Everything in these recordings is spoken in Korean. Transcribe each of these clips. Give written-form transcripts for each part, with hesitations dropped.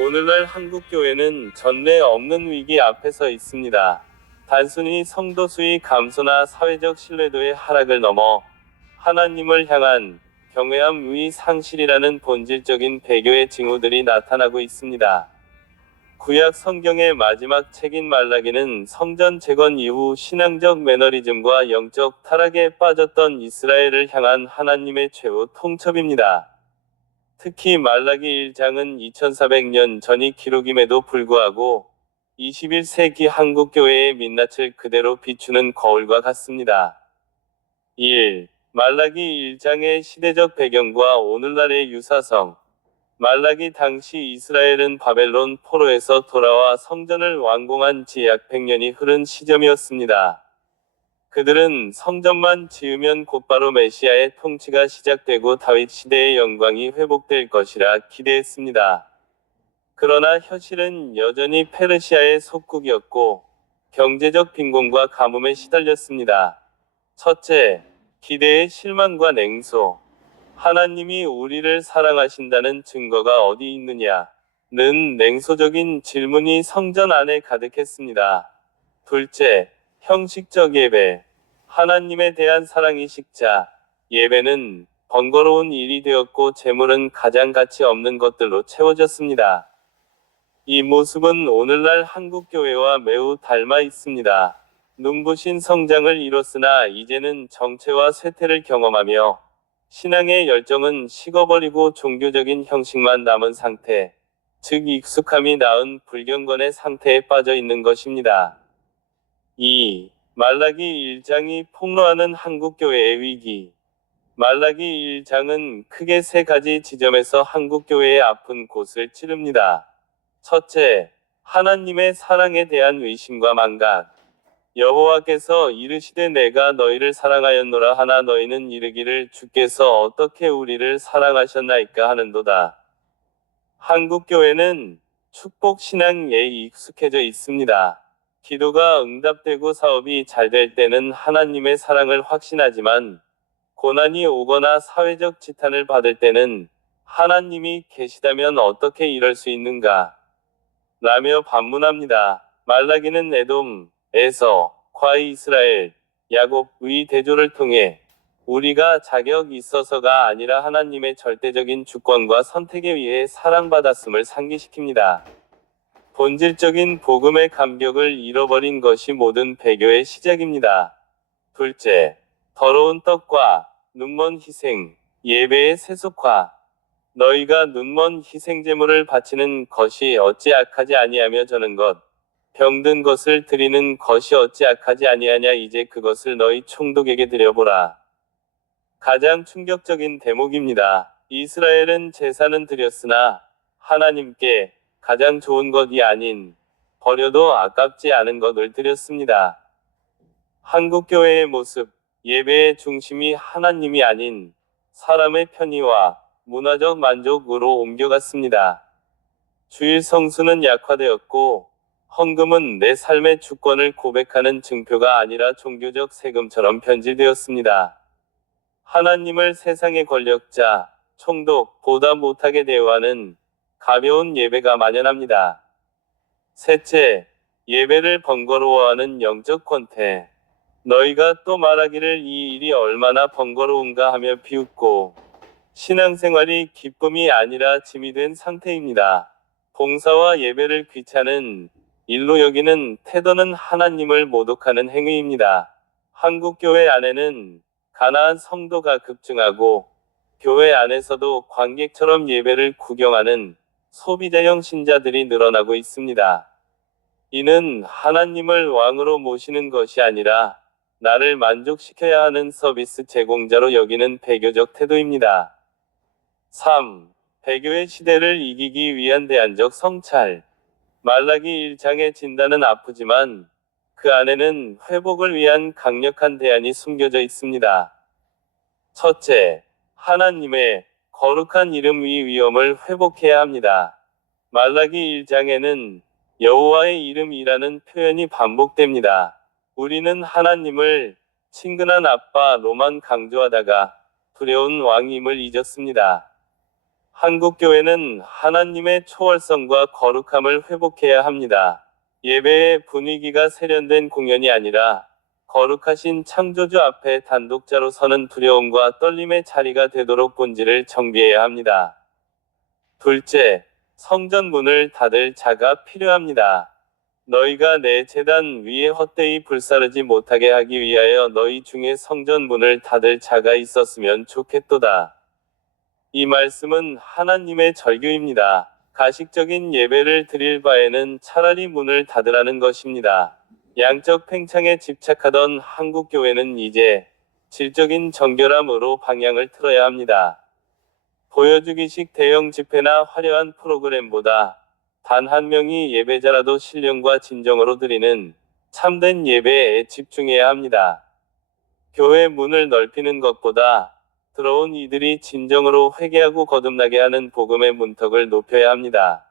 오늘날 한국교회는 전례 없는 위기 앞에 서 있습니다. 단순히 성도 수의 감소나 사회적 신뢰도의 하락을 넘어 하나님을 향한 경외함의 상실이라는 본질적인 배교의 징후들이 나타나고 있습니다. 구약 성경의 마지막 책인 말라기는 성전 재건 이후 신앙적 매너리즘과 영적 타락에 빠졌던 이스라엘을 향한 하나님의 최후 통첩입니다. 특히 말라기 1장은 2400년 전이 기록임에도 불구하고 21세기 한국교회의 민낯을 그대로 비추는 거울과 같습니다. 1. 말라기 1장의 시대적 배경과 오늘날의 유사성. 말라기 당시 이스라엘은 바벨론 포로에서 돌아와 성전을 완공한 지 약 100년이 흐른 시점이었습니다. 그들은 성전만 지으면 곧바로 메시아의 통치가 시작되고 다윗 시대의 영광이 회복될 것이라 기대했습니다. 그러나 현실은 여전히 페르시아의 속국이었고 경제적 빈곤과 가뭄에 시달렸습니다. 첫째, 기대의 실망과 냉소. 하나님이 우리를 사랑하신다는 증거가 어디 있느냐는 냉소적인 질문이 성전 안에 가득했습니다. 둘째, 형식적 예배. 하나님에 대한 사랑이 식자, 예배는 번거로운 일이 되었고 재물은 가장 가치 없는 것들로 채워졌습니다. 이 모습은 오늘날 한국교회와 매우 닮아 있습니다. 눈부신 성장을 이뤘으나 이제는 정체와 쇠퇴를 경험하며 신앙의 열정은 식어버리고 종교적인 형식만 남은 상태, 즉 익숙함이 낳은 불경건의 상태에 빠져 있는 것입니다. 2. 말라기 1장이 폭로하는 한국교회의 위기. 말라기 1장은 크게 세 가지 지점에서 한국교회의 아픈 곳을 찌릅니다. 첫째, 하나님의 사랑에 대한 의심과 망각. 여호와께서 이르시되 내가 너희를 사랑하였노라 하나 너희는 이르기를 주께서 어떻게 우리를 사랑하셨나이까 하는도다. 한국교회는 축복신앙에 익숙해져 있습니다. 기도가 응답되고 사업이 잘 될 때는 하나님의 사랑을 확신하지만 고난이 오거나 사회적 지탄을 받을 때는 하나님이 계시다면 어떻게 이럴 수 있는가? 라며 반문합니다. 말라기는 에돔, 에서, 과이 이스라엘, 야곱의 대조를 통해 우리가 자격 있어서가 아니라 하나님의 절대적인 주권과 선택에 의해 사랑받았음을 상기시킵니다. 본질적인 복음의 감격을 잃어버린 것이 모든 배교의 시작입니다. 둘째, 더러운 떡과 눈먼 희생, 예배의 세속화. 너희가 눈먼 희생제물을 바치는 것이 어찌 악하지 아니하며 저는 것, 병든 것을 드리는 것이 어찌 악하지 아니하냐 이제 그것을 너희 총독에게 드려보라. 가장 충격적인 대목입니다. 이스라엘은 제사는 드렸으나 하나님께 가장 좋은 것이 아닌 버려도 아깝지 않은 것을 드렸습니다. 한국교회의 모습, 예배의 중심이 하나님이 아닌 사람의 편의와 문화적 만족으로 옮겨갔습니다. 주일 성수는 약화되었고 헌금은 내 삶의 주권을 고백하는 증표가 아니라 종교적 세금처럼 변질되었습니다. 하나님을 세상의 권력자, 총독, 보다 못하게 대우하는 가벼운 예배가 만연합니다. 셋째, 예배를 번거로워하는 영적 권태. 너희가 또 말하기를 이 일이 얼마나 번거로운가 하며 비웃고 신앙생활이 기쁨이 아니라 짐이 된 상태입니다. 봉사와 예배를 귀찮은 일로 여기는 태도는 하나님을 모독하는 행위입니다. 한국교회 안에는 가나안 성도가 급증하고 교회 안에서도 관객처럼 예배를 구경하는 소비자형 신자들이 늘어나고 있습니다. 이는 하나님을 왕으로 모시는 것이 아니라 나를 만족시켜야 하는 서비스 제공자로 여기는 배교적 태도입니다. 3. 배교의 시대를 이기기 위한 대안적 성찰. 말라기 1장의 진단은 아프지만 그 안에는 회복을 위한 강력한 대안이 숨겨져 있습니다. 첫째, 하나님의 거룩한 이름 위 위엄을 회복해야 합니다. 말라기 1장에는 여호와의 이름이라는 표현이 반복됩니다. 우리는 하나님을 친근한 아빠로만 강조하다가 두려운 왕임을 잊었습니다. 한국교회는 하나님의 초월성과 거룩함을 회복해야 합니다. 예배의 분위기가 세련된 공연이 아니라 거룩하신 창조주 앞에 단독자로 서는 두려움과 떨림의 자리가 되도록 본질을 정비해야 합니다. 둘째, 성전 문을 닫을 자가 필요합니다. 너희가 내 제단 위에 헛되이 불사르지 못하게 하기 위하여 너희 중에 성전 문을 닫을 자가 있었으면 좋겠도다. 이 말씀은 하나님의 절규입니다. 가식적인 예배를 드릴 바에는 차라리 문을 닫으라는 것입니다. 양적 팽창에 집착하던 한국 교회는 이제 질적인 정결함으로 방향을 틀어야 합니다. 보여주기식 대형 집회나 화려한 프로그램보다 단 한 명이 예배자라도 신령과 진정으로 드리는 참된 예배에 집중해야 합니다. 교회 문을 넓히는 것보다 들어온 이들이 진정으로 회개하고 거듭나게 하는 복음의 문턱을 높여야 합니다.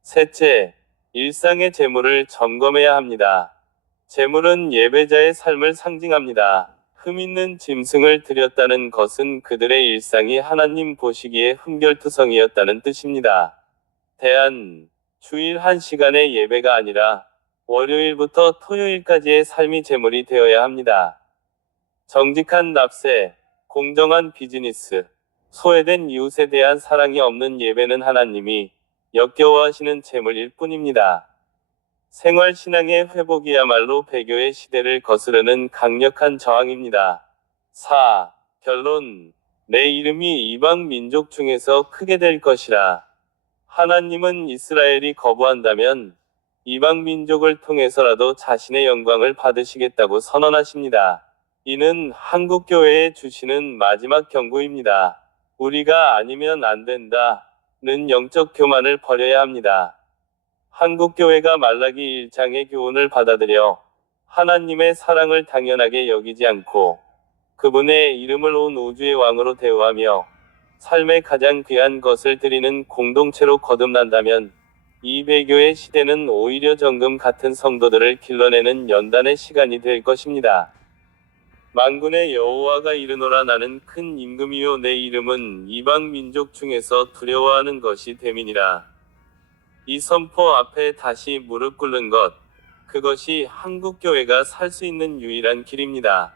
셋째, 일상의 재물을 점검해야 합니다. 재물은 예배자의 삶을 상징합니다. 흠 있는 짐승을 드렸다는 것은 그들의 일상이 하나님 보시기에 흠결투성이었다는 뜻입니다. 주일 1시간의 예배가 아니라 월요일부터 토요일까지의 삶이 재물이 되어야 합니다. 정직한 납세, 공정한 비즈니스, 소외된 이웃에 대한 사랑이 없는 예배는 하나님이 역겨워하시는 재물일 뿐입니다. 생활신앙의 회복이야말로 배교의 시대를 거스르는 강력한 저항입니다. 4. 결론. 내 이름이 이방 민족 중에서 크게 될 것이라. 하나님은 이스라엘이 거부한다면 이방 민족을 통해서라도 자신의 영광을 받으시겠다고 선언하십니다. 이는 한국교회에 주시는 마지막 경고입니다. 우리가 아니면 안 된다는 영적 교만을 버려야 합니다. 한국교회가 말라기 1장의 교훈을 받아들여 하나님의 사랑을 당연하게 여기지 않고 그분의 이름을 온 우주의 왕으로 대우하며 삶의 가장 귀한 것을 드리는 공동체로 거듭난다면 이 배교의 시대는 오히려 정금 같은 성도들을 길러내는 연단의 시간이 될 것입니다. 만군의 여호와가 이르노라. 나는 큰 임금이요 내 이름은 이방 민족 중에서 두려워하는 것이 됨이니라. 이 선포 앞에 다시 무릎 꿇는 것, 그것이 한국교회가 살 수 있는 유일한 길입니다.